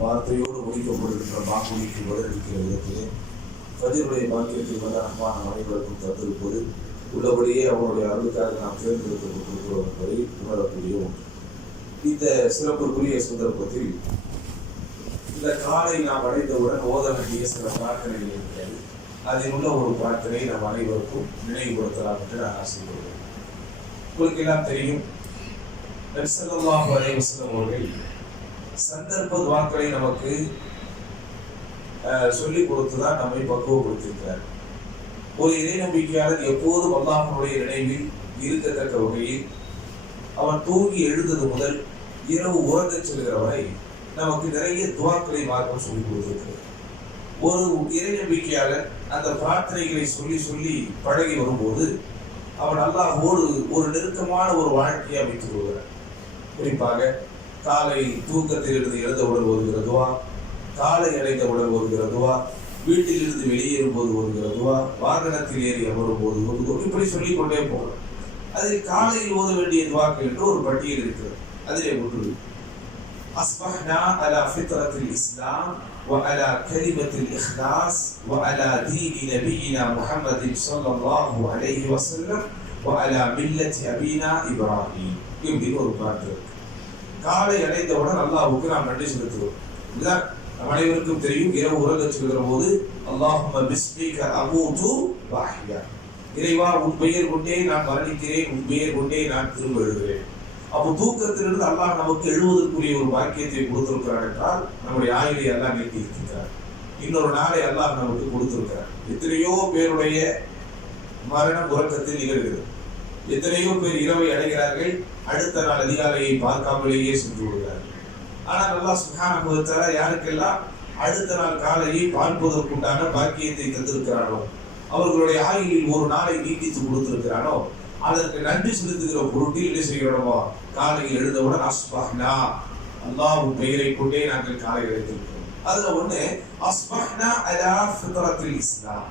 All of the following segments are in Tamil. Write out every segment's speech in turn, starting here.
வார்த்தையோடு ஒழிக்கப்படுகின்ற வாக்குறுதிக்கு பதிலளிக்கிற விதத்திலே பதிலுடைய பாக்கியத்தை வல்ல ரஹ்மான் அனைவருக்கும் தந்திருப்பது உள்ளபடியே அவனுடைய அருளுக்காக நாம் தேர்ந்தெடுக்கப்பட்டிருக்கிறோம் என்பதை உணரக்கூடிய ஒன்று இந்த சிறப்புக்குரிய சந்தர்ப்பத்தில் இந்த காலை நாம் அடைந்தவுடன் ஓத வேண்டிய சில பிரார்த்தனைகள் இருக்கிறது. அதில் உள்ள ஒரு பிரார்த்தனை நம் அனைவருக்கும் நினைவுபடுத்தலாம் என்று நான் ஆசைப்படுகிறேன். உங்களுக்கு எல்லாம் தெரியும் நபிசல்லாஹு அலைஹி அவர்கள் சந்தர்ப்ப துவாக்களை நமக்கு சொல்லிக் கொடுத்துதான் நம்மை பக்குவப்படுத்தியிருக்கிறார். ஒரு இறை நம்பிக்கையாளர் எப்போதும் அல்லாஹனுடைய நினைவில் இருக்கத்தக்க வகையில் அவன் தூங்கி எழுந்தது முதல் இரவு உறங்க செல்கிற வரை நமக்கு நிறைய துவாக்களை மார்க்கம் சொல்லிக் கொடுத்திருக்கிறது. ஒரு இறை நம்பிக்கையாளர் அந்த பிரார்த்தனைகளை சொல்லி சொல்லி பழகி வரும்போது அவன் அல்லாஹோடு ஒரு நெருக்கமான ஒரு வாழ்க்கையை அமைத்துக் கொள்கிறான். குறிப்பாக காலை தூக்கத்தில் இருந்து எழுந்தவுடன் ஓதுகிற துவா காலை அடைந்தவுடன் ஓதுகிற துவா வீட்டில் இருந்து வெளியேறும் போது ஓதுகிற துவா வாகனத்தில் ஏறி அமரும் போது ஓதுகிறோம் இப்படி சொல்லிக் கொண்டே போகலாம் அதில் காலையில் ஓத வேண்டிய துவாக்கள் என்று ஒரு பட்டியல் இருக்கிறது அதிலே ஒன்று أصبحنا على فطرة الإسلام وعلى كلمة الإخلاص وعلى دين نبينا محمد صلى الله عليه وسلم وعلى ملة أبينا إبراهيم இப்படின்னு ஒரு பாட்டு இருக்கு காலை அடைந்தவுடன் அல்லாஹுக்கு நாம் நன்றி செலுத்துவோம் இதுதான் நம் அனைவருக்கும் தெரியும் இரவு உறங்க செல்கிற போது அல்லாஹும் பிஸ்மிக அமூது வாஹியா. இறைவா உன் பெயர் கொண்டே நான் மரணிக்கிறேன் உன் பெயர் கொண்டே நான் திரும்ப எழுகிறேன் அப்போ தூக்கத்திலிருந்து அல்லாஹ் நமக்கு எழுவதற்குரிய ஒரு பாக்கியத்தை கொடுத்திருக்கிறார் என்றால் நம்முடைய ஆயுளை எல்லாம் நீட்டி இருக்கிறார் இன்னொரு நாளை அல்லாஹ் நமக்கு கொடுத்திருக்கிறார் எத்தனையோ பேருடைய மரணம் உறக்கத்தில் நிகழ்கிறது. எத்தனையோ பேர் இரவை அடைகிறார்கள் அடுத்த நாள் அதிகாலையை பார்க்காமலேயே சென்று விடுகிறார்கள் ஆனால் நல்லா சுகான யாருக்கெல்லாம் அடுத்த நாள் காலையை பார்ப்பதற்குண்டான பாக்கியத்தை தந்திருக்கிறானோ அவர்களுடைய ஆயுளில் ஒரு நாளை நீட்டித்து கொடுத்திருக்கிறானோ அதற்கு நன்றி செலுத்துகிற பொருட்டு என்ன செய்யணுமோ காலையில் எழுந்தவுடன் அஸ்பஹ்னா அல்லாஹ் பெயரை கொண்டே நாங்கள் காலை எழுந்திருக்கிறோம் அதுல ஒண்ணு அஸ்பஹ்னா அலா ஃபித்ரத்தில் இஸ்லாம்.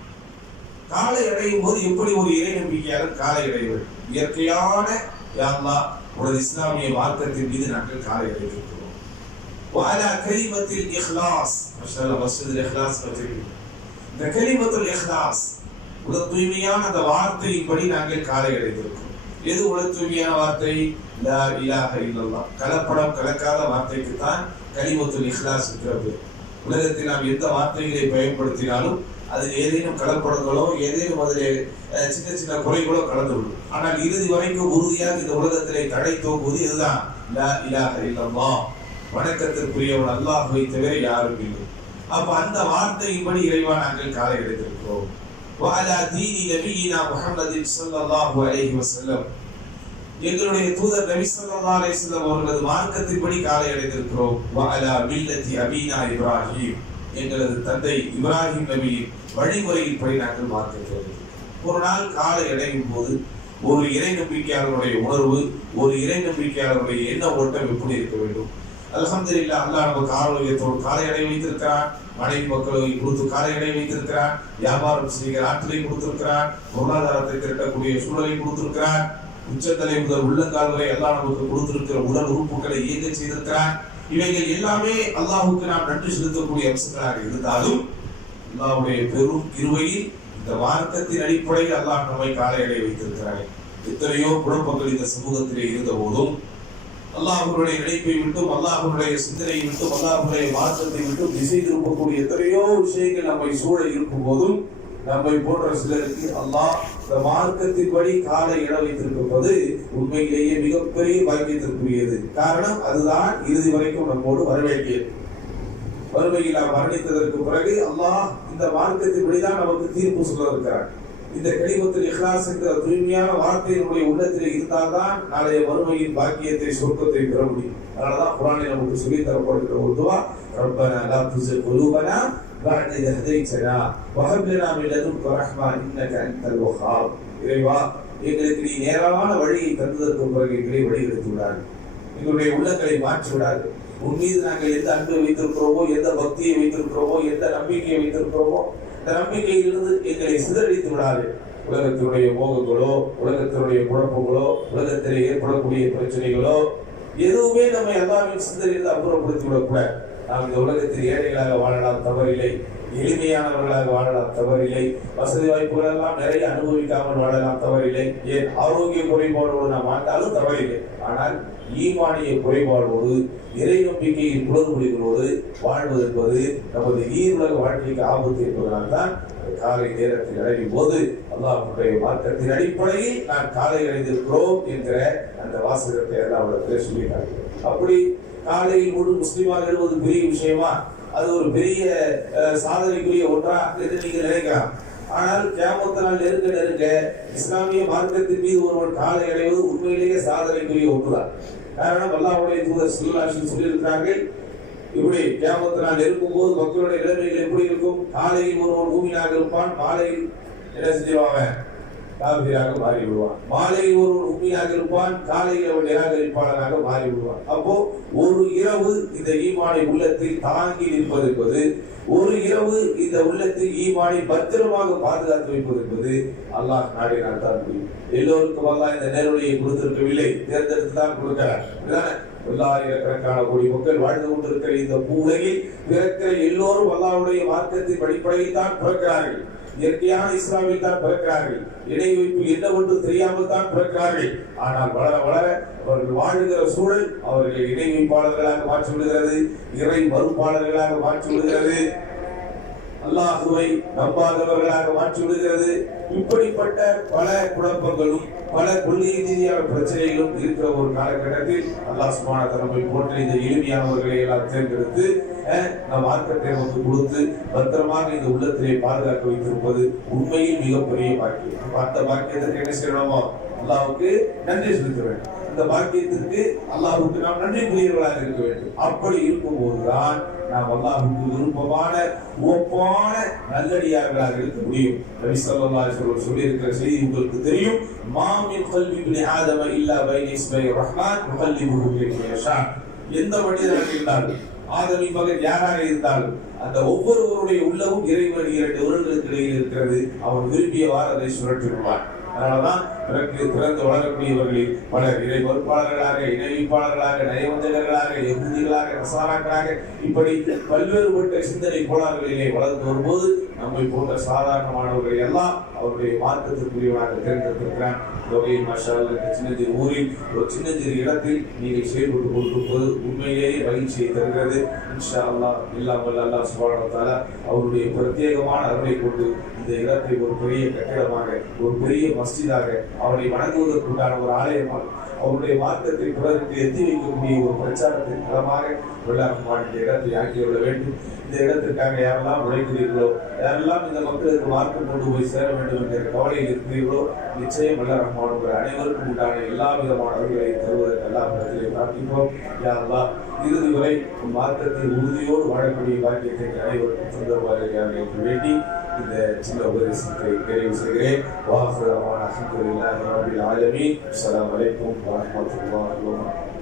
காலை அடையும் போது எப்படி ஒரு இறை நம்பிக்கையாளர் காலை அடைவது இயற்கையான யாழ்லா உனது இஸ்லாமிய மார்க்கத்தின் மீது நாங்கள் காலை வைத்திருக்கிறோம் வாலா கலிமத்தில் இஹ்லாஸ். மஷாலா மஸ்ஜிதில் இஹ்லாஸ் வச்சிருக்கிறோம் இந்த கலிமத்துல் இஹ்லாஸ் உல தூய்மையான அந்த வார்த்தையின்படி நாங்கள் காலை அடைந்திருக்கிறோம் எது உல தூய்மையான வார்த்தை? லா இலாஹ இல்லல்லா கலப்படம் கலக்காத வார்த்தைக்கு தான் கலிமத்துல் இஹ்லாஸ் இருக்கிறது உலகத்தில் நாம் எந்த வார்த்தைகளை பயன்படுத்தினாலும் அதில் ஏதேனும் கலப்படங்களோ ஏதேனும் அதில் சின்ன சின்ன குறைகளோ கலந்து விடும். ஆனால் இறுதி வரைக்கும் உறுதியாக இந்த உலகத்திலே தடை தோங்குவது இதுதான். லா இலாக இல்லம்மா வணக்கத்திற்குரியவன் அல்லாஹுவை தவிர யாரும் இல்லை. அப்ப அந்த வார்த்தையின்படி இறைவா நாங்கள் காலை எடுத்திருக்கிறோம். வாலா தீனி நபியினா முகமதின் சொல்லல்லாஹு அலைஹி வசல்லம் எங்களுடைய தூதர் நபி சொல்லா அலைஹி வஸல்லம் அவர்களது மார்க்கத்தின்படி காலை அடைந்திருக்கிறோம் வாலா மில்லதி அபீனா இப்ராஹிம். எங்களது தந்தை இப்ராஹிம் நபியின் வழிமுறையின்படி நாங்கள் மார்க்கத்தை ஒரு நாள் காலை அடையும் போது ஒரு இறை நம்பிக்கையாளருடைய உணர்வு ஒரு இறை நம்பிக்கையாளருடைய எண்ண ஓட்டம் எப்படி இருக்க வேண்டும்? அல்ஹம்துலில்லாஹ் அல்லா நமக்கு ஆரோக்கியத்தோடு காலை அடைய வைத்திருக்கிறான். மனைவி மக்களை கொடுத்து காலை அடைய வைத்திருக்கிறான். வியாபாரம் செய்கிற ஆற்றலை கொடுத்திருக்கிறான். பொருளாதாரத்தை திரட்டக்கூடிய சூழலை கொடுத்திருக்கிறான். உச்சத்தலை முதல் உள்ளங்கால் வரை எல்லாம் நமக்கு கொடுத்திருக்கிற உடல் உறுப்புகளை இயங்க செய்திருக்கிறான். இவைகள் எல்லாமே அல்லாஹுக்கு நாம் நன்றி செலுத்தக்கூடிய அம்சங்களாக இருந்தாலும் அல்லாஹ்வுடைய பெரும் இருவையில் இந்த வார்த்தத்தின் அடிப்படையில் அல்லாஹ் நம்மை காலை வைத்திருக்கிறார்கள். எத்தனையோ குழப்பங்கள் இந்த சமூகத்திலே இருந்த போதும் அல்லாஹுடைய நினைப்பை விட்டும் அல்லாஹுடைய சிந்தனையை விட்டும் அல்லாஹுடைய மாற்றத்தை விட்டும் திசை திருப்பக்கூடிய எத்தனையோ விஷயங்கள் நம்மை சூழ இருக்கும் போதும் நம்மை போன்ற சிலருக்கு அல்லாஹ் இந்த மார்க்கத்தின்படி காலை இட வைத்திருப்பது உண்மையிலேயே மிகப்பெரிய பாக்கியத்திற்குரியது காரணம் அதுதான் இறுதி வரைக்கும் நம்மோடு வரவேண்டியது வறுமையில் நாம் மரணித்ததற்கு பிறகு அல்லாஹ் இந்த மார்க்கத்தின்படிதான் நமக்கு தீர்ப்பு சொல்ல இருக்கிறார் இந்த கடிமத்தில் இஹ்லாஸ் என்கிற தூய்மையான வார்த்தை நம்முடைய உள்ளத்தில் இருந்தால்தான் நாளைய வறுமையின் பாக்கியத்தை சொர்க்கத்தை பெற முடியும். அதனாலதான் குரானை நமக்கு சொல்லி தரப்படுகிற ஒரு துவா ரப்பனா லா துஸிக் குலூபனா بعد إذ هديتنا وهب لنا من لدنك رحمة إنك أنت الوهاب இறைவா எங்களுக்கு நீ நேரான வழியை தந்ததற்கு பிறகு எங்களை வழி எடுத்து விடாது எங்களுடைய உள்ளங்களை மாற்றி விடாது உன் மீது நாங்கள் எந்த அன்பை வைத்திருக்கிறோமோ எந்த பக்தியை வைத்திருக்கிறோமோ எந்த நம்பிக்கையை வைத்திருக்கிறோமோ இந்த நம்பிக்கையிலிருந்து எங்களை சிதறடித்து விடாது உலகத்தினுடைய மோகங்களோ உலகத்தினுடைய குழப்பங்களோ உலகத்திலே ஏற்படக்கூடிய பிரச்சனைகளோ எதுவுமே நம்மை அல்லாவின் சிந்தனையில் அப்புறப்படுத்தி விடக்கூடாது நாம் இந்த உலகத்தில் ஏழைகளாக வாழலாம் தவறில்லை. எளிமையானவர்களாக வாழலாம் தவறில்லை. வசதி வாய்ப்புகள் எல்லாம் நிறைய அனுபவிக்காமல் வாழலாம் தவறில்லை. ஏன்? ஆரோக்கிய குறைபாடோடு நாம் வாழ்ந்தாலும் தவறில்லை. ஆனால் ஈமானிய குறைபாடோடு இறை நம்பிக்கையின் குளறுபடிகளோடு வாழ்வது என்பது நமது ஈருலக வாழ்க்கைக்கு ஆபத்து என்பதனால் தான் காலை நேரத்தில் அடையும் போது அல்லாஹ்வுடைய மார்க்கத்தின் அடிப்படையில் நான் காலை அடைந்திருக்கிறோம் என்கிற அந்த வாசகத்தை எல்லாம் சொல்லி காட்டுகிறேன் அப்படி காலையில் முழு முஸ்லீமாக எழுவது பெரிய விஷயமா? அது ஒரு பெரிய சாதனைக்குரிய ஒன்றா என்று நீங்கள் நினைக்கலாம். ஆனால் கேமத்தினால் நாள் நெருங்க நெருங்க இஸ்லாமிய மார்க்கத்தின் மீது ஒருவன் காலை அடைவது உண்மையிலேயே சாதனைக்குரிய ஒன்றுதான். காரணம் அல்லாவுடைய தூதர் சில்லாஷி சொல்லியிருக்கிறார்கள் இப்படி கேமத்தினால் நாள் நெருங்கும் போது மக்களுடைய நிலைமைகள் எப்படி இருக்கும்? காலையில் ஒருவன் பூமியாக இருப்பான் மாலையில் என்ன செஞ்சிருவாங்க? காவிரியாக மாறி விடுவான் மாலையில் ஒருவன் உண்மையாக இருப்பான் காலையில் அவன் நிராகரிப்பாளனாக மாறி விடுவான் அப்போ ஒரு இரவு இந்த ஈமானை உள்ளத்தில் தாங்கி நிற்பது என்பது ஒரு இரவு இந்த உள்ளத்தில் ஈமானை பத்திரமாக பாதுகாத்து வைப்பது என்பது அல்லாஹ் நாடினால் தான் முடியும் எல்லோருக்கும் அல்லாஹ் இந்த நேரடியை கொடுத்திருக்கவில்லை. தேர்ந்தெடுத்து தான் கொடுக்கிறார் பல்லாயிரக்கணக்கான கோடி மக்கள் வாழ்ந்து கொண்டிருக்கிற இந்த பூவுலகில் பிறக்கிற எல்லோரும் அல்லாவுடைய மார்க்கத்தின் அடிப்படையில் தான் பிறக்கிறார்கள். இயற்கையான இஸ்லாமில் தான் பிறக்கிறார்கள். இணை வைப்பு ஒன்று தெரியாமல் தான் பிறக்கிறார்கள். ஆனால் வளர வளர அவர்கள் வாழுகிற சூழல் அவர்களை இணை வைப்பாளர்களாக மாற்றி விடுகிறது இறை மறுப்பாளர்களாக மாற்றி விடுகிறது அல்லாஹுவை நம்பாதவர்களாக மாற்றிவிடுகிறது. இப்படிப்பட்ட பல குழப்பங்களும் பல கொள்கை ரீதியான பிரச்சனைகளும் இருக்கிற ஒரு காலகட்டத்தில் அல்லாஹ் சுமான போன்ற இந்த எளிமையானவர்களை எல்லாம் தேர்ந்தெடுத்து அஹ், நம் மார்க்கத்தை நமக்கு கொடுத்து பத்திரமாக இந்த உள்ளத்திலே பாதுகாக்க வைத்திருப்பது உண்மையில் மிகப்பெரிய பாக்கியம். அப்ப அந்த பாக்கியத்திற்கு என்ன செய்யணுமோ? அல்லாவுக்கு நன்றி செலுத்த வேண்டும். இந்த பாக்கியத்திற்கு அல்லாஹ்வுக்கு நாம் நன்றிக்குரியவர்களாக இருக்க வேண்டும். அப்படி இருக்கும் போதுதான் நாம் அல்லாஹுக்கு விருப்பமான ஒப்பான நல்லடியார்களாக இருக்க முடியும். நபி ஸல்லல்லாஹு அலைஹி வஸல்லம் சொல்லி இருக்கிற செய்தி உங்களுக்கு தெரியும். மாமின் கல்வி இப்னி ஆதம இல்லா பைன இஸ்மை ரஹ்மான் முகல்லிபுஹு கைஃப யஷா. எந்த மனிதராக இருந்தாலும் ஆதமி மகன் யாராக இருந்தாலும் அந்த ஒவ்வொருவருடைய உள்ளமும் இறைவன் இரண்டு உரங்களுக்கு இடையில் இருக்கிறது. அவன் விரும்பிய வாரத்தை சுழற்றி விடுவான் அதனாலதான் பிறகு பிறந்து வளரக்கூடியவர்களில் பலர் இணை பொறுப்பாளர்களாக இணைவிப்பாளர்களாக நயவந்தகர்களாக எகுதிகளாக நசாராக்களாக இப்படி பல்வேறுபட்ட சிந்தனை கோளாறுகளிலே வளர்ந்து வரும்போது நம்மை போன்ற சாதாரணமானவர்களை எல்லாம் அவருடைய மார்க்கத்திற்குரியவனாக தேர்ந்தெடுத்திருக்கிறான் தொகையில் மஷால் என்ற சின்னஞ்சிறு ஊரில் ஒரு சின்னஞ்சிறு இடத்தில் நீங்கள் செயல்பட்டு கொண்டிருப்பது உண்மையிலேயே மகிழ்ச்சியை தருகிறது. இன்ஷா அல்லாஹ் இல்லாமல் அல்லாஹ் சுப்ஹானஹு அவருடைய பிரத்யேகமான அருளை கொண்டு இந்த இடத்தை ஒரு பெரிய கட்டிடமாக ஒரு பெரிய மஸ்ஜிதாக அவரை வணங்குவதற்குண்டான ஒரு ஆலயமாக அவருடைய மார்க்கத்தை பிறருக்கு எத்தி வைக்கக்கூடிய ஒரு பிரச்சாரத்தின் களமாக வெள்ளாரம்மான் இந்த இடத்தை ஆக்கிவிட வேண்டும். இந்த இடத்திற்காக யாரெல்லாம் உழைக்கிறீர்களோ யாரெல்லாம் இந்த மக்களுக்கு மார்க்கம் கொண்டு போய் சேர வேண்டும் என்கிற கவலையில் இருக்கிறீர்களோ நிச்சயம் வெள்ளாரம்மான் உங்கள் அனைவருக்கும் உண்டான எல்லா விதமான அருள்களை தருவதற்கு எல்லா இடத்திலே பிரார்த்திப்போம் யாரெல்லாம் இறுதி வரை மாற்றத்தை உறுதியோடு வாழக்கூடிய பாக்கியத்தை அனைவருக்கும் தந்தருவார்கள் என்று வேண்டி இந்த சின்ன உபதேசத்தை நிறைவு செய்கிறேன். வாஹர் அல்ஹம்துலில்லாஹி ரபில் ஆலமீன். அஸ்ஸலாமு அலைக்கும் வரஹ்மத்துல்லாஹி வபரகாத்துஹு